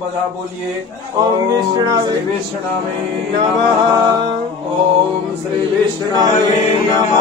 બધા બોલીએ ઓમ વિષ્ણવે વિષ્ણવે નમઃ ઓમ શ્રી વિષ્ણવે નમઃ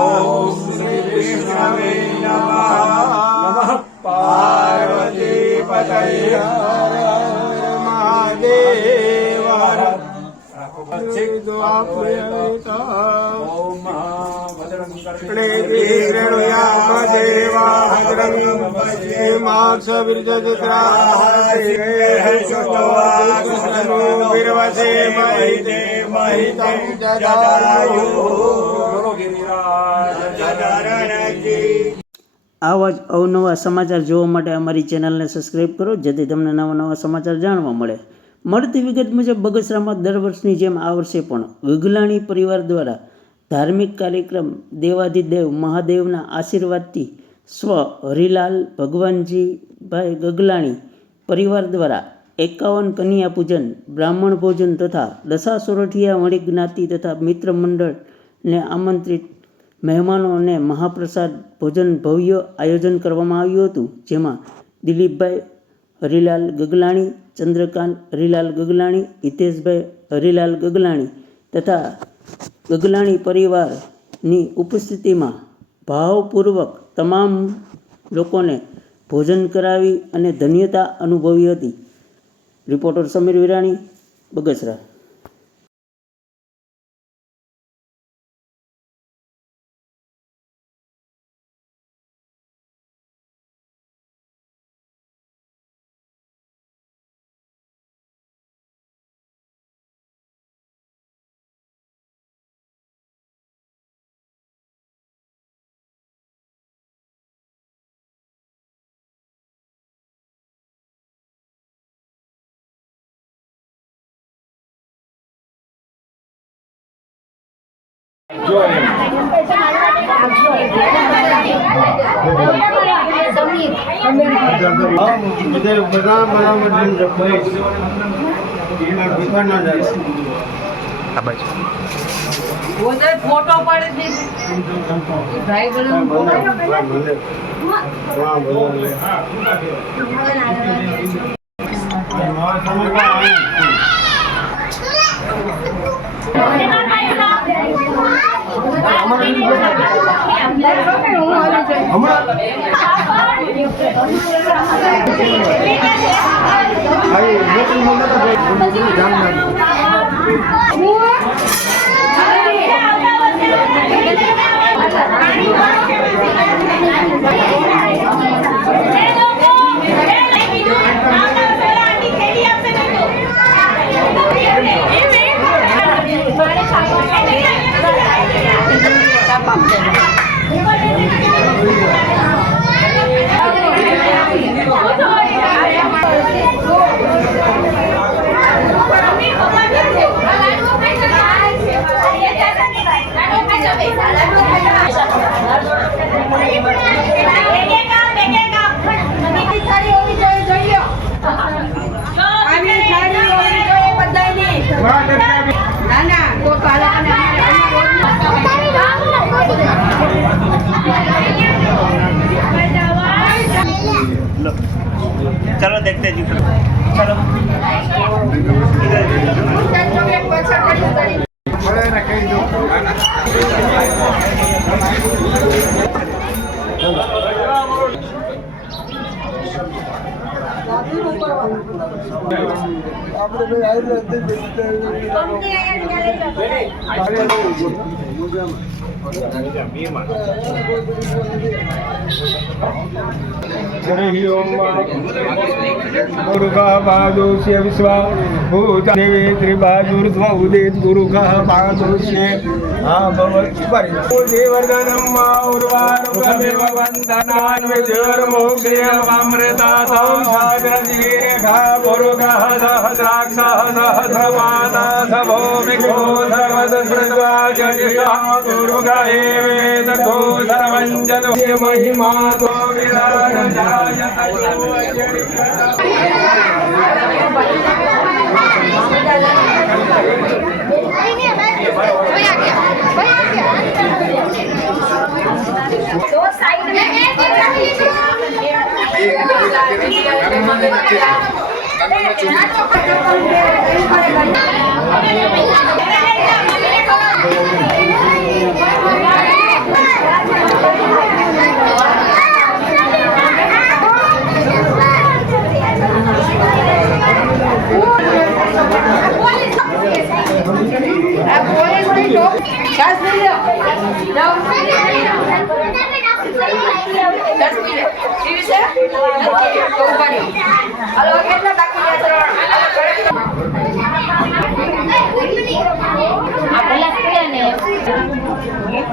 ઓમ શ્રી વિષ્ણવે નમઃ નમઃ પાર્વતી પતય હર હર મહાદેવ હર ઓમ ભદ્રં આવા જ અવનવા સમાચાર જોવા માટે અમારી ચેનલને સબસ્ક્રાઈબ કરો, જેથી તમને નવા નવા સમાચાર જાણવા મળે. મળતી વિગત મુજબ બગસરામાં દર વર્ષની જેમ આ વર્ષે પણ ગગલાણી પરિવાર દ્વારા ધાર્મિક કાર્યક્રમ દેવાધિદેવ મહાદેવના આશીર્વાદથી સ્વ હરિલાલ ભગવાનજીભાઈ ગગલાણી પરિવાર દ્વારા 51 કન્યા પૂજન, બ્રાહ્મણ ભોજન તથા દશા સોરઠિયા વણી જ્ઞાતિ તથા મિત્ર મંડળને આમંત્રિત મહેમાનો અને મહાપ્રસાદ ભોજન ભવ્ય આયોજન કરવામાં આવ્યું હતું, જેમાં દિલીપભાઈ હરિલાલ ગગલાણી, ચંદ્રકાંત હરિલાલ ગગલાણી, હિતેશભાઈ હરિલાલ ગગલાણી તથા ગગલાણી પરિવારની ઉપસ્થિતિમાં ભાવપૂર્વક તમામ લોકોને ભોજન કરાવી અને ધન્યતા અનુભવી હતી. રિપોર્ટર સમીર વિરાણી, બગસરા. फोटो पड़े थे भाई चलो देखते जी, चलो गुरुकापादोष्य विश्वा भूतानि त्रिबाजुर्ध्व उदित गुरुकापादोष्य देवर्धनं मा उर्वारुकमिव वन्दनान् विजुर्मुक्षेममृतातं साग्रजीरेखा गुरुकः सहस्राक्षः सहस्रमाता सभूमिको सर्वदस्मृत्वा जनिषः गुरुक एवेदको सर्वञ्जनो महिमा तो दो साइड में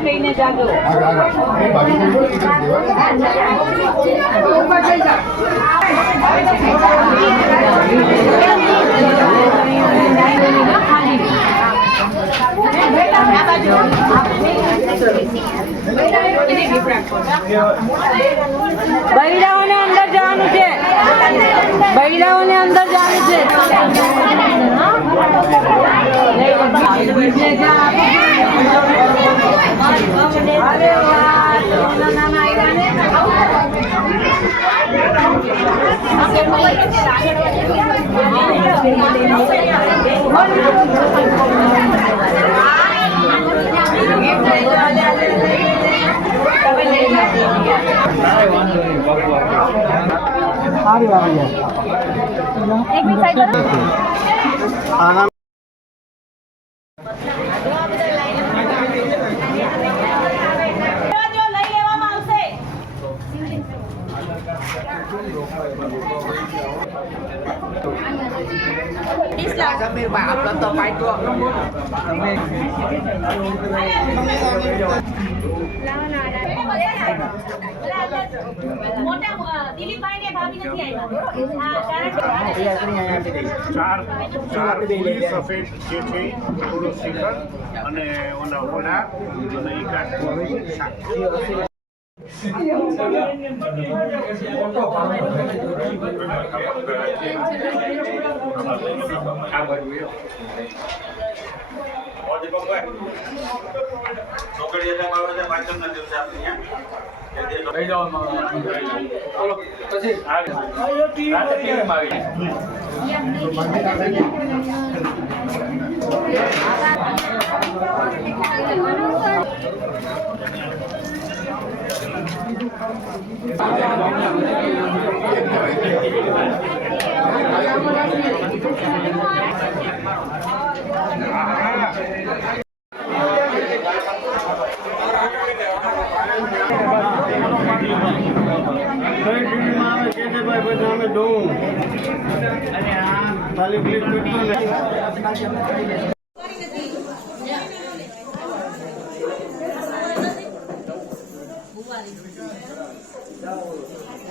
લઈને જાજો બૈરાઓને અંદર જવાનું છે બૈરાઓને અંદર જવાનું છે અરે વાહ નાના આવ્યા દિલીપભાઈ ને ભાભી નથી આવ્યા ચાર સફેદ જે છે થોડું શ્રીખંડ અને ઓલા વડા અને એકાદ શાક.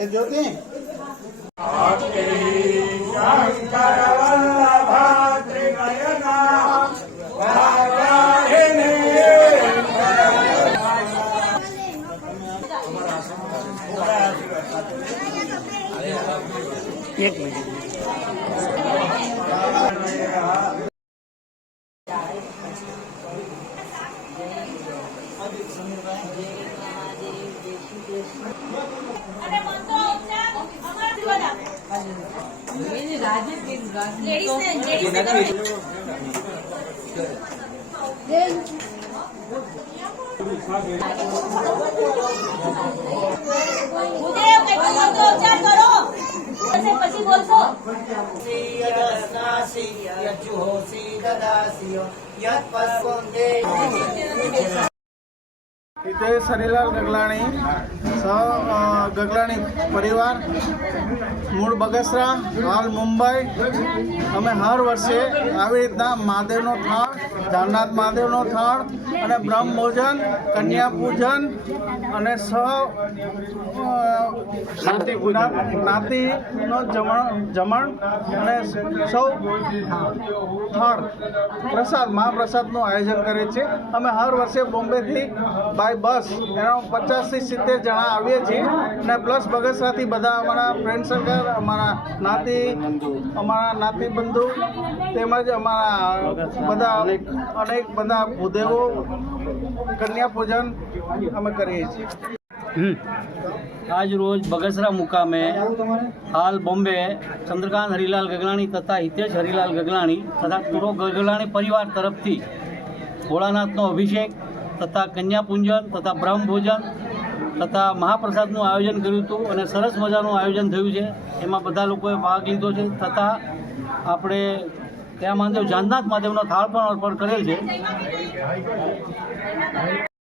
જ્યોતિ એક મિનિટ પછી બોલશો હિતેશ હરિલાલ ગગલાણી ગગલાણી પરિવાર મૂળ બગસરા હાલ મુંબઈ અમે હર વર્ષે આવી રીતના મહાદેવનો થાળ જાનનાથ મહાદેવનો થાળ અને બ્રહ્મ ભોજન કન્યા પૂજન અને નાતીનો જમણ અને સૌ થાળ પ્રસાદ મહાપ્રસાદનું આયોજન કરે છે. અમે હર વર્ષે બોમ્બેથી બાય બસ એનો 50 થી 70 જણા આવીએ છીએ અને પ્લસ બગસરાથી બધા અમારા ફ્રેન્ડ સર્કલ અમારા નાતી બંધુ તેમજ અમારા બધા અનેક બધા ભૂદેવો કન્યા પૂજન અમે કરીએ છીએ. આજ રોજ બગસરા મુકામે હાલ બોમ્બે ચંદ્રકાંત હરિલાલ ગગલાણી તથા હિતેશ હરિલાલ ગગલાણી તથા પૂરો ગગલાણી પરિવાર તરફથી ભોળાનાથનો અભિષેક તથા કન્યાપૂંજન તથા બ્રહ્મભોજન તથા મહાપ્રસાદનું આયોજન કર્યું હતું અને સરસ મજાનું આયોજન થયું છે. એમાં બધા લોકોએ ભાગ લીધો છે તથા આપણે ત્યાં મહાદેવ જાનનાથ મહાદેવનો થાળ પણ અર્પણ કરેલ છે.